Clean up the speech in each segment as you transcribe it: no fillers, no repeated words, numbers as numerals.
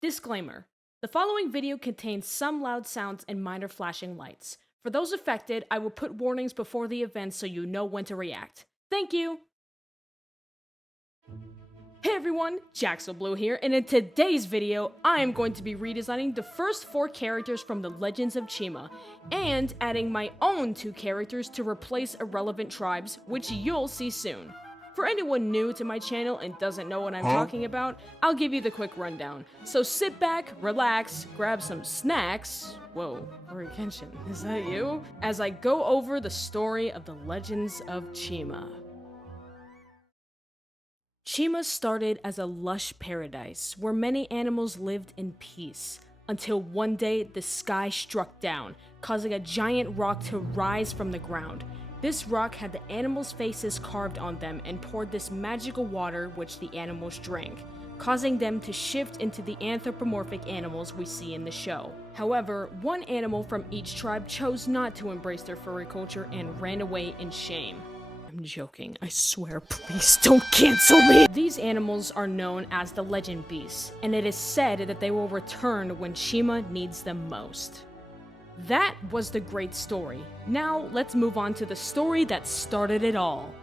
Disclaimer. The following video contains some loud sounds and minor flashing lights. For those affected, I will put warnings before the event so you know when to react. Thank you! Hey everyone, JaxoBlue here, and in today's video, I am going to be redesigning the first 4 characters from the Legends of Chima, and adding my own 2 characters to replace irrelevant tribes, which you'll see soon. For anyone new to my channel and doesn't know what I'm talking about, I'll give you the quick rundown. So sit back, relax, grab some snacks. Whoa, Rory Kenshin, is that you? As I go over the story of the Legends of Chima. Chima started as a lush paradise where many animals lived in peace, until one day the sky struck down, causing a giant rock to rise from the ground. This rock had the animals' faces carved on them and poured this magical water which the animals drank, causing them to shift into the anthropomorphic animals we see in the show. However, one animal from each tribe chose not to embrace their furry culture and ran away in shame. I'm joking, I swear, please don't cancel me! These animals are known as the Legend Beasts, and it is said that they will return when Chima needs them most. That was the great story. Now, let's move on to the story that started it all.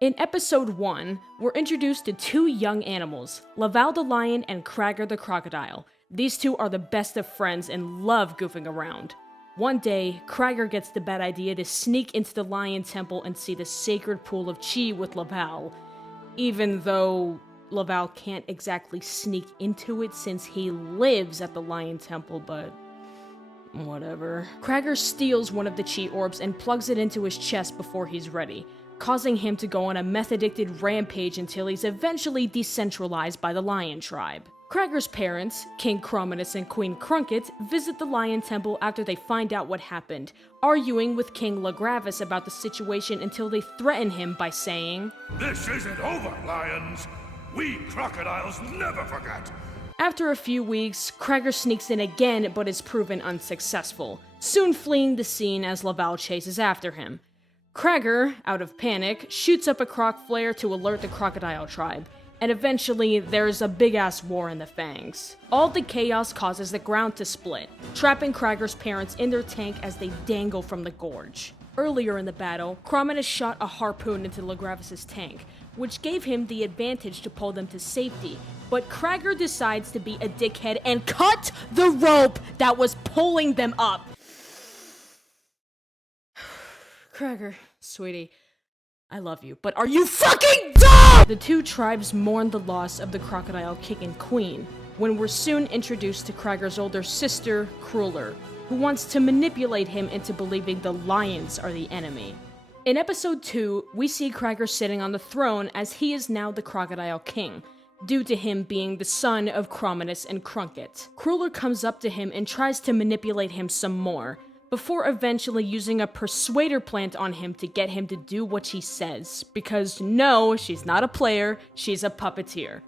In episode 1, we're introduced to 2 young animals, Laval the lion and Cragger the crocodile. These 2 are the best of friends and love goofing around. One day, Cragger gets the bad idea to sneak into the lion temple and see the sacred pool of chi with Laval, even though Laval can't exactly sneak into it since he lives at the lion temple, but whatever. Cragger steals one of the chi orbs and plugs it into his chest before he's ready, causing him to go on a meth-addicted rampage until he's eventually decentralized by the lion tribe. Cragger's parents, King Crominus and Queen Crunket, visit the Lion Temple after they find out what happened, arguing with King Lagravis about the situation until they threaten him by saying, "This isn't over, lions! We crocodiles never forget!" After a few weeks, Cragger sneaks in again but is proven unsuccessful, soon fleeing the scene as Laval chases after him. Cragger, out of panic, shoots up a croc flare to alert the crocodile tribe, and eventually there's a big-ass war in the Fangs. All the chaos causes the ground to split, trapping Cragger's parents in their tank as they dangle from the gorge. Earlier in the battle, Crominus shot a harpoon into Lagravis' tank, which gave him the advantage to pull them to safety, but Cragger decides to be a dickhead and cut the rope that was pulling them up. Cragger, sweetie, I love you, but are you fucking dumb?! The 2 tribes mourn the loss of the crocodile king and queen, when we're soon introduced to Cragger's older sister, Crueler, who wants to manipulate him into believing the lions are the enemy. In episode 2, we see Cragger sitting on the throne as he is now the crocodile king, due to him being the son of Crominus and Crunket. Crueler comes up to him and tries to manipulate him some more, before eventually using a persuader plant on him to get him to do what she says, because no, she's not a player, she's a puppeteer.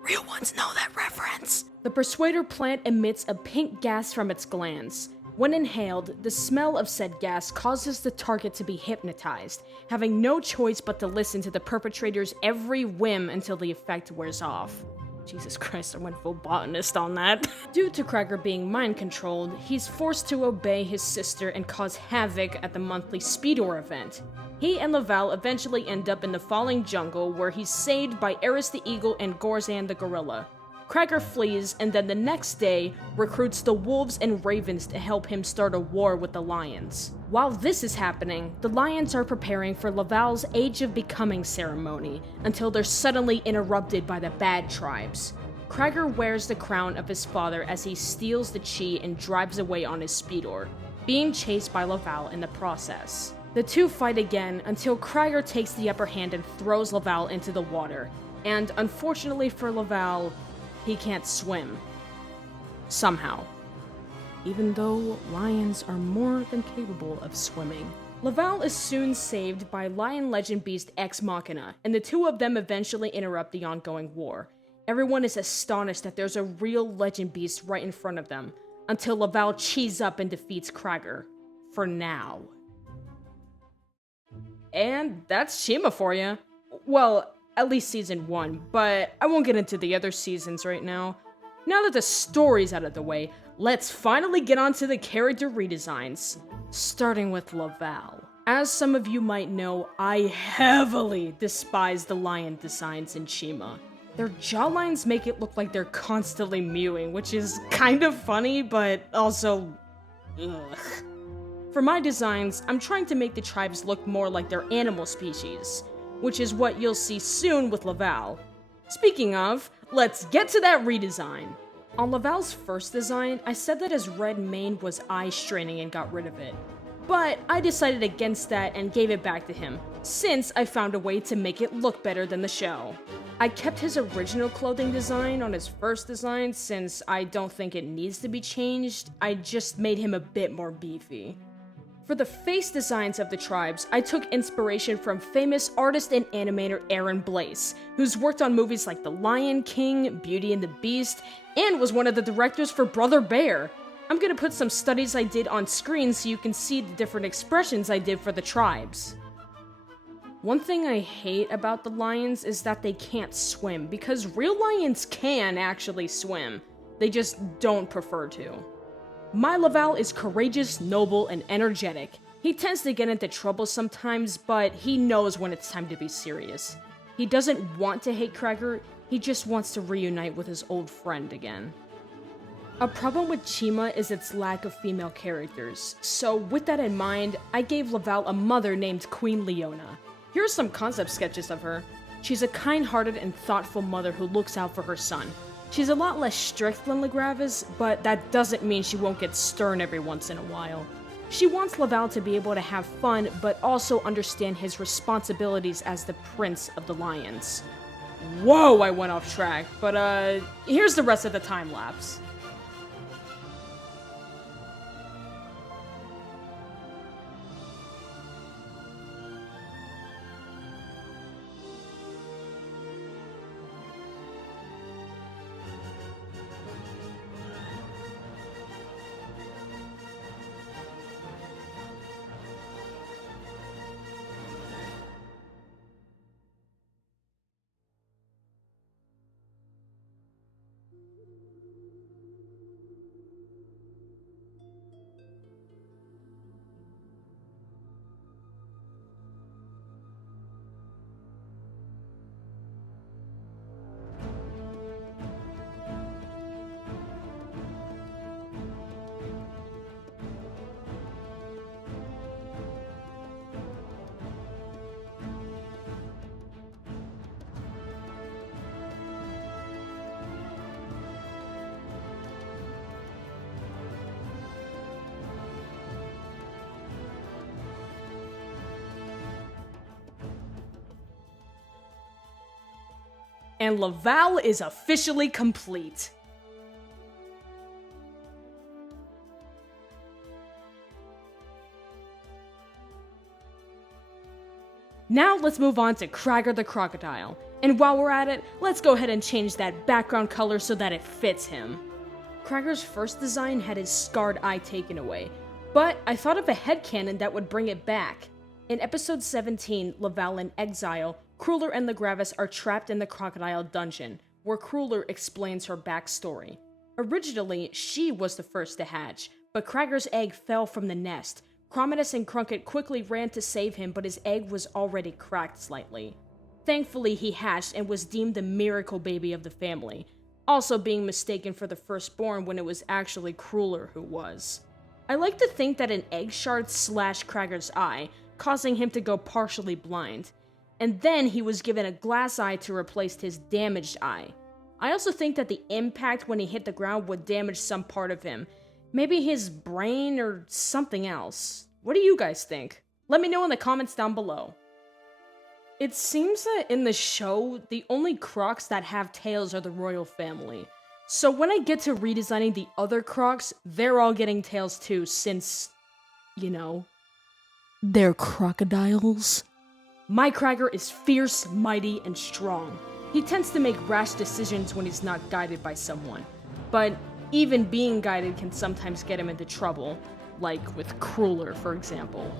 Real ones know that reference. The persuader plant emits a pink gas from its glands. When inhaled, the smell of said gas causes the target to be hypnotized, having no choice but to listen to the perpetrator's every whim until the effect wears off. Jesus Christ, I went full botanist on that. Due to Cragger being mind-controlled, he's forced to obey his sister and cause havoc at the monthly Speedor event. He and Laval eventually end up in the falling jungle where he's saved by Eris the Eagle and Gorzan the Gorilla. Cragger flees and then the next day recruits the wolves and ravens to help him start a war with the lions. While this is happening, the lions are preparing for Laval's Age of Becoming ceremony until they're suddenly interrupted by the bad tribes. Cragger wears the crown of his father as he steals the chi and drives away on his Speedor, being chased by Laval in the process. The 2 fight again until Cragger takes the upper hand and throws Laval into the water, and unfortunately for Laval, he can't swim. Somehow. Even though lions are more than capable of swimming. Laval is soon saved by Lion Legend Beast Ex Machina, and the 2 of them eventually interrupt the ongoing war. Everyone is astonished that there's a real Legend Beast right in front of them, until Laval cheese up and defeats Cragger. For now. And that's Chima for you. Well, at least season 1, but I won't get into the other seasons right now. Now that the story's out of the way, let's finally get on to the character redesigns, starting with Laval. As some of you might know, I heavily despise the lion designs in Chima. Their jawlines make it look like they're constantly mewing, which is kind of funny, but also, ugh. For my designs, I'm trying to make the tribes look more like their animal species, which is what you'll see soon with Laval. Speaking of, let's get to that redesign. On Laval's first design, I said that his red mane was eye-straining and got rid of it. But I decided against that and gave it back to him, since I found a way to make it look better than the show. I kept his original clothing design on his first design since I don't think it needs to be changed, I just made him a bit more beefy. For the face designs of the tribes, I took inspiration from famous artist and animator Aaron Blaise, who's worked on movies like The Lion King, Beauty and the Beast, and was one of the directors for Brother Bear. I'm gonna put some studies I did on screen so you can see the different expressions I did for the tribes. One thing I hate about the lions is that they can't swim, because real lions can actually swim. They just don't prefer to. My Laval is courageous, noble, and energetic. He tends to get into trouble sometimes, but he knows when it's time to be serious. He doesn't want to hate Cracker, he just wants to reunite with his old friend again. A problem with Chima is its lack of female characters, so with that in mind, I gave Laval a mother named Queen Leona. Here are some concept sketches of her. She's a kind-hearted and thoughtful mother who looks out for her son. She's a lot less strict than Lagravis, but that doesn't mean she won't get stern every once in a while. She wants Laval to be able to have fun, but also understand his responsibilities as the Prince of the Lions. Whoa, I went off track, but here's the rest of the time lapse. And Laval is officially complete. Now let's move on to Cracker the Crocodile. And while we're at it, let's go ahead and change that background color so that it fits him. Cracker's first design had his scarred eye taken away, but I thought of a headcanon that would bring it back. In episode 17, Laval in Exile, Cruller and Lagravis are trapped in the crocodile dungeon, where Cruller explains her backstory. Originally, she was the first to hatch, but Cracker's egg fell from the nest. Chromitus and Crunket quickly ran to save him, but his egg was already cracked slightly. Thankfully, he hatched and was deemed the miracle baby of the family, also being mistaken for the firstborn when it was actually Cruller who was. I like to think that an egg shard slashed Cracker's eye, causing him to go partially blind. And then he was given a glass eye to replace his damaged eye. I also think that the impact when he hit the ground would damage some part of him. Maybe his brain or something else. What do you guys think? Let me know in the comments down below. It seems that in the show, the only crocs that have tails are the royal family. So when I get to redesigning the other crocs, they're all getting tails too, since, you know, they're crocodiles. My Cracker is fierce, mighty, and strong. He tends to make rash decisions when he's not guided by someone. But even being guided can sometimes get him into trouble, like with Cruller, for example.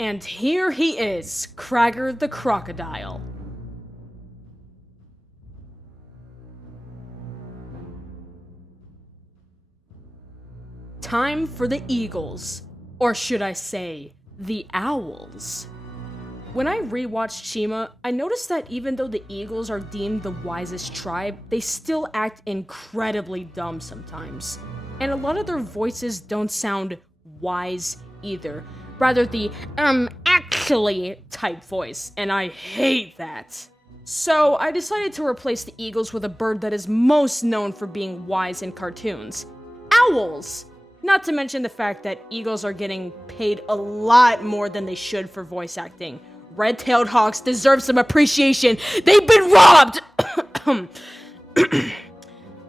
And here he is, Cragger the Crocodile. Time for the Eagles. Or should I say, the Owls. When I rewatched Chima, I noticed that even though the Eagles are deemed the wisest tribe, they still act incredibly dumb sometimes. And a lot of their voices don't sound wise either. Rather the, actually type voice, and I hate that. So I decided to replace the Eagles with a bird that is most known for being wise in cartoons. Owls! Not to mention the fact that Eagles are getting paid a lot more than they should for voice acting. Red-tailed hawks deserve some appreciation. They've been robbed!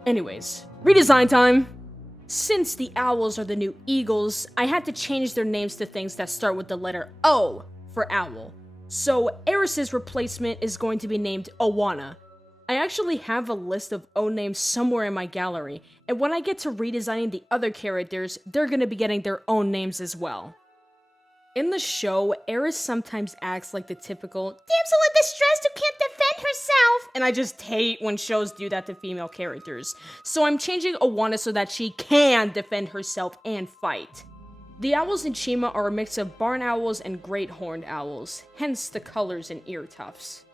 Anyways, redesign time. Since the Owls are the new Eagles, I had to change their names to things that start with the letter O for owl. So Eris's replacement is going to be named Owana. I actually have a list of O names somewhere in my gallery, and when I get to redesigning the other characters, they're gonna be getting their own names as well. In the show, Eris sometimes acts like the typical damsel in distress who can't defend herself, and I just hate when shows do that to female characters. So I'm changing Owana so that she can defend herself and fight. The owls in Chima are a mix of barn owls and great horned owls, hence the colors and ear tufts.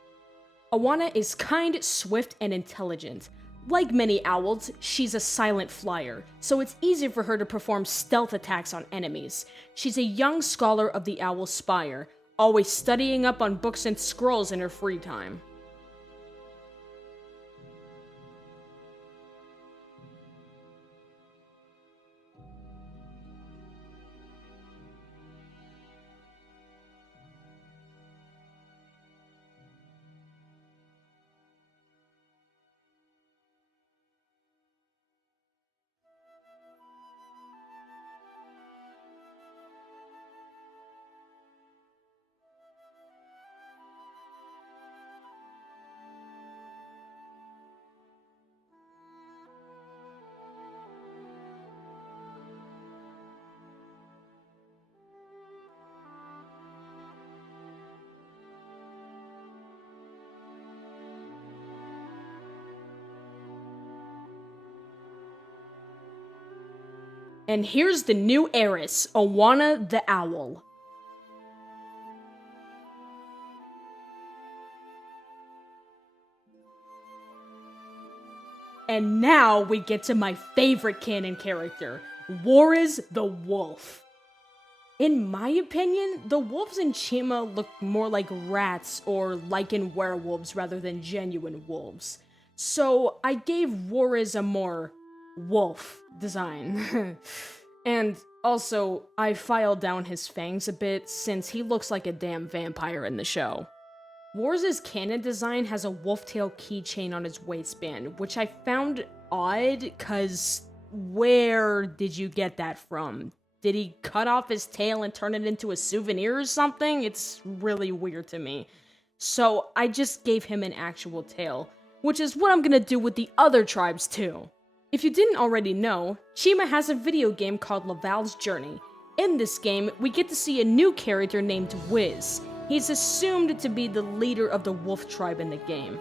Owana is kind, swift, and intelligent. Like many owls, she's a silent flyer, so it's easy for her to perform stealth attacks on enemies. She's a young scholar of the Owl Spire, always studying up on books and scrolls in her free time. And here's the new Eris, Owana the Owl. And now we get to my favorite canon character, Warriz the Wolf. In my opinion, the wolves in Chima look more like rats or lichen werewolves rather than genuine wolves. So I gave Warriz a more wolf design. And also, I filed down his fangs a bit since he looks like a damn vampire in the show. Warz's canon design has a wolf tail keychain on his waistband, which I found odd, cause where did you get that from? Did he cut off his tail and turn it into a souvenir or something? It's really weird to me. So I just gave him an actual tail, which is what I'm gonna do with the other tribes too. If you didn't already know, Chima has a video game called Laval's Journey. In this game, we get to see a new character named Wiz. He's assumed to be the leader of the wolf tribe in the game.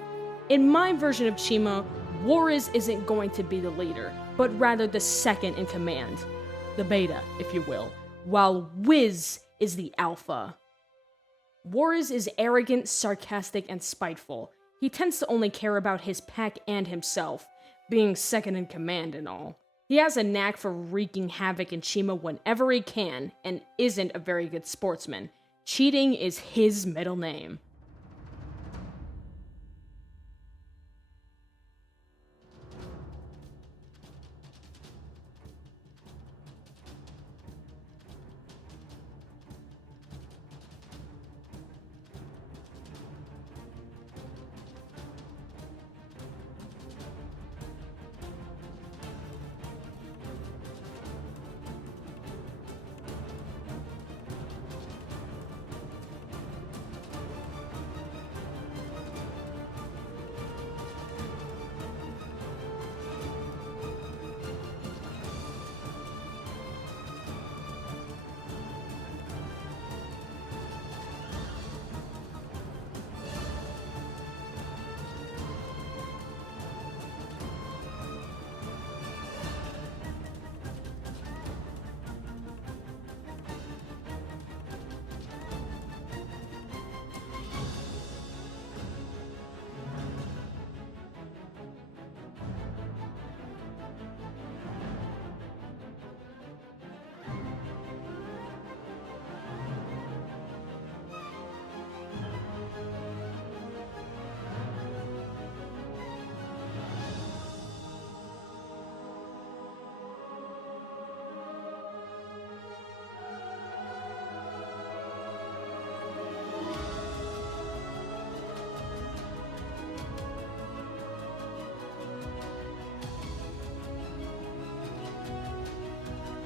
In my version of Chima, Warriz isn't going to be the leader, but rather the second in command. The beta, if you will, while Wiz is the alpha. Warriz is arrogant, sarcastic, and spiteful. He tends to only care about his pack and himself, being second in command and all. He has a knack for wreaking havoc in Chima whenever he can, and isn't a very good sportsman. Cheating is his middle name.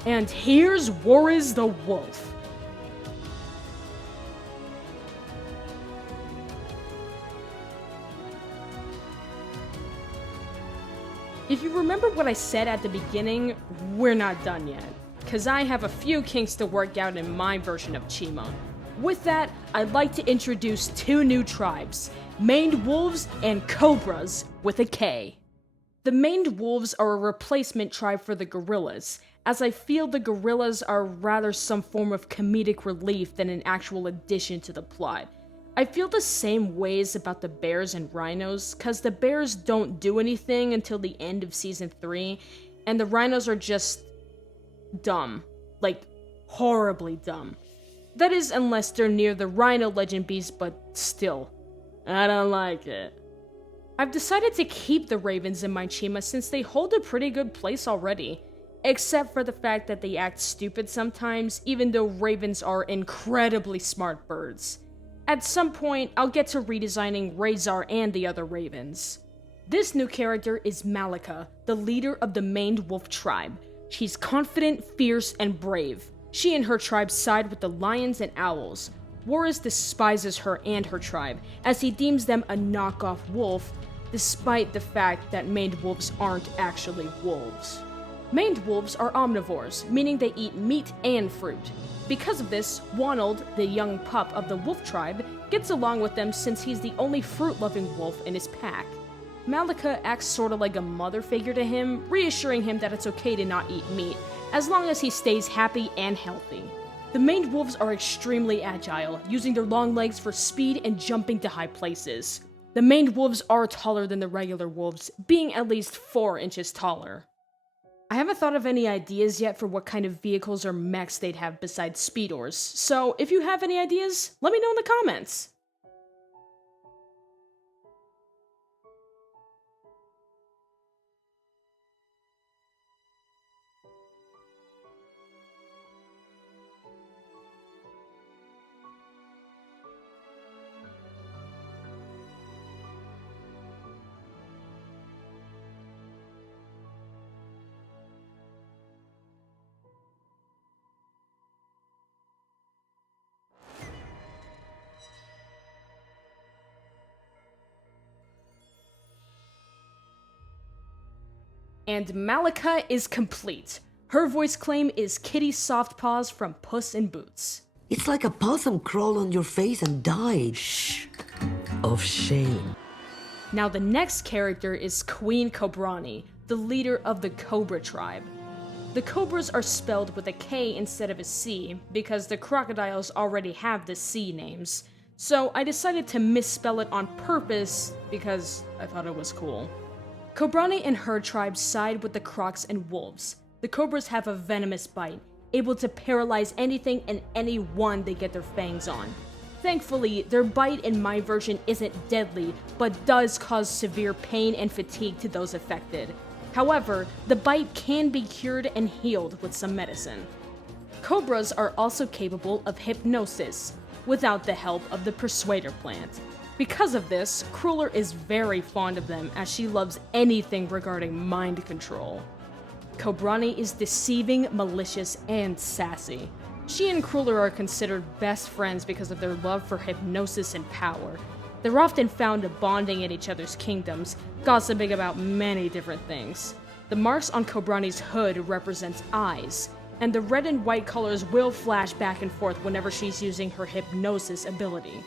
And here's Warriz the Wolf. If you remember what I said at the beginning, we're not done yet, cause I have a few kinks to work out in my version of Chima. With that, I'd like to introduce two new tribes, Maned Wolves and Cobras with a K. The Maned Wolves are a replacement tribe for the Gorillas, as I feel the Gorillas are rather some form of comedic relief than an actual addition to the plot. I feel the same ways about the Bears and Rhinos, cause the Bears don't do anything until the end of Season 3, and the Rhinos are just dumb. Like, horribly dumb. That is, unless they're near the Rhino Legend Beast, but still, I don't like it. I've decided to keep the Ravens in my Chima since they hold a pretty good place already, except for the fact that they act stupid sometimes, even though Ravens are incredibly smart birds. At some point, I'll get to redesigning Razor and the other Ravens. This new character is Malika, the leader of the Maned Wolf tribe. She's confident, fierce, and brave. She and her tribe side with the lions and owls. Warriz despises her and her tribe, as he deems them a knockoff wolf, despite the fact that maned wolves aren't actually wolves. Maned wolves are omnivores, meaning they eat meat and fruit. Because of this, Wanold, the young pup of the wolf tribe, gets along with them since he's the only fruit-loving wolf in his pack. Malika acts sorta like a mother figure to him, reassuring him that it's okay to not eat meat, as long as he stays happy and healthy. The maned wolves are extremely agile, using their long legs for speed and jumping to high places. The maned wolves are taller than the regular wolves, being at least 4 inches taller. I haven't thought of any ideas yet for what kind of vehicles or mechs they'd have besides speedors, so if you have any ideas, let me know in the comments! And Malika is complete. Her voice claim is Kitty Softpaws from Puss in Boots. It's like a possum crawled on your face and died. Shh. Of shame. Now the next character is Queen Cobrani, the leader of the Cobra tribe. The Cobras are spelled with a K instead of a C, because the crocodiles already have the C names. So I decided to misspell it on purpose, because I thought it was cool. Cobrani and her tribe side with the crocs and wolves. The cobras have a venomous bite, able to paralyze anything and anyone they get their fangs on. Thankfully, their bite in my version isn't deadly, but does cause severe pain and fatigue to those affected. However, the bite can be cured and healed with some medicine. Cobras are also capable of hypnosis, without the help of the persuader plant. Because of this, Cruller is very fond of them as she loves anything regarding mind control. Cobrani is deceiving, malicious, and sassy. She and Cruller are considered best friends because of their love for hypnosis and power. They're often found bonding in each other's kingdoms, gossiping about many different things. The marks on Cobrani's hood represents eyes, and the red and white colors will flash back and forth whenever she's using her hypnosis ability.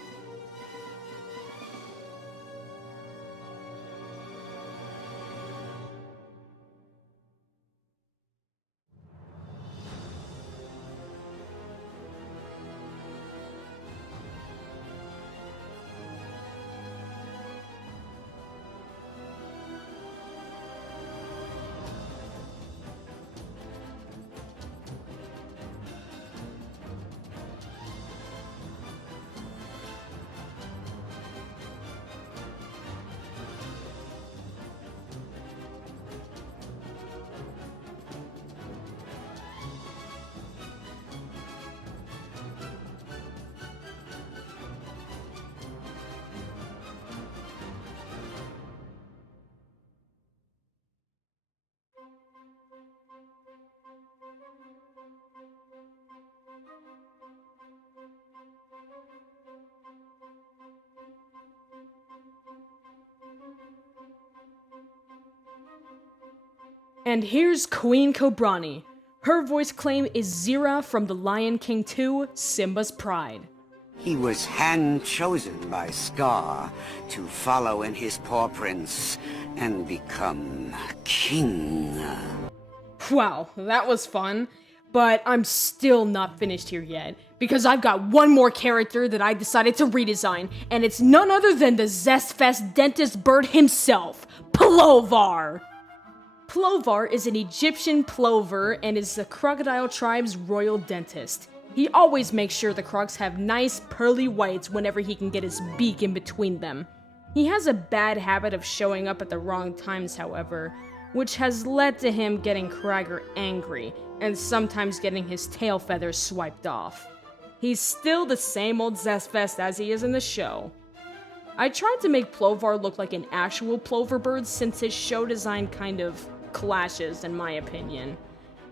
And here's Queen Cobrani. Her voice claim is Zira from The Lion King 2, Simba's Pride. He was hand-chosen by Scar to follow in his paw prints and become king. Wow, that was fun. But I'm still not finished here yet, because I've got one more character that I decided to redesign, and it's none other than the Zestfest dentist bird himself, Plovar! Plovar is an Egyptian plover and is the crocodile tribe's royal dentist. He always makes sure the crocs have nice pearly whites whenever he can get his beak in between them. He has a bad habit of showing up at the wrong times, however, which has led to him getting Krager angry, and sometimes getting his tail feathers swiped off. He's still the same old Zestfest as he is in the show. I tried to make Plovar look like an actual plover bird since his show design kind of clashes in my opinion.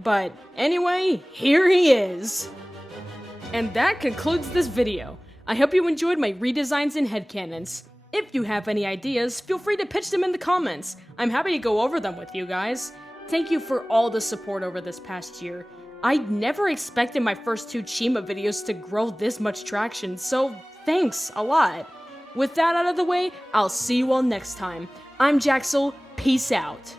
But anyway, here he is! And that concludes this video. I hope you enjoyed my redesigns and headcanons. If you have any ideas, feel free to pitch them in the comments. I'm happy to go over them with you guys. Thank you for all the support over this past year. I never expected my first 2 Chima videos to grow this much traction, so thanks a lot. With that out of the way, I'll see you all next time. I'm Jaxel, peace out.